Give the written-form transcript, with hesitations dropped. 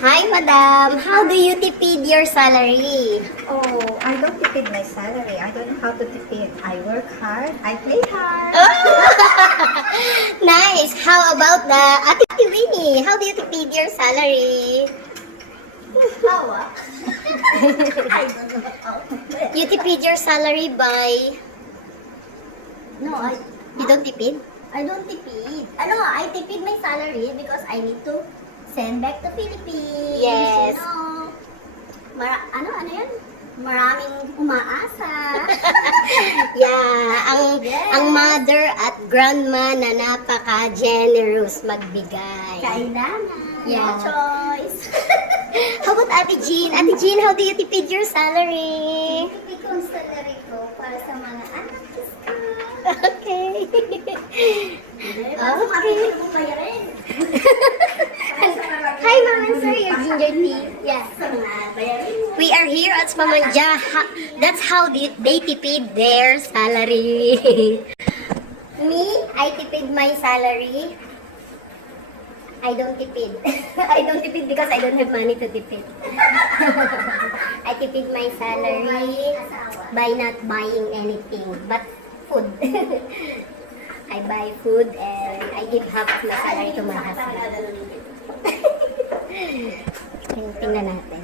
Hi, madam. How do you tipid your salary? Oh, I don't tipid my salary. I don't know how to tipid. I work hard. I play hard. Nice. How about the Ate Winnie? How do you tipid your salary? How? I don't know how. You tipid your salary by... No, You don't tipid? I don't tipid. I tipid my salary because I need to send back to Philippines. Yes. You know, ano yan? Maraming umaasa. Yeah, Yes. ang mother at grandma na napaka-generous magbigay. Kailangan. Yeah. No choice. How about Ate Jean? Ate Jean, how do you tipid your salary? Tipid ko ang salary ko para sa mga anak ko. Okay. Para sa mga kong bayarin. Hi, Mom and Sir, your ginger tea. Yeah. Sa mga bayarin. We are here at Pamanja. That's how they tipid their salary. Me, I tipid my salary. I don't tipid. I don't tipid because I don't have money to tipid. I tipid my salary by not buying anything but food. I buy food and I give half of my salary to my husband. Tingnan natin.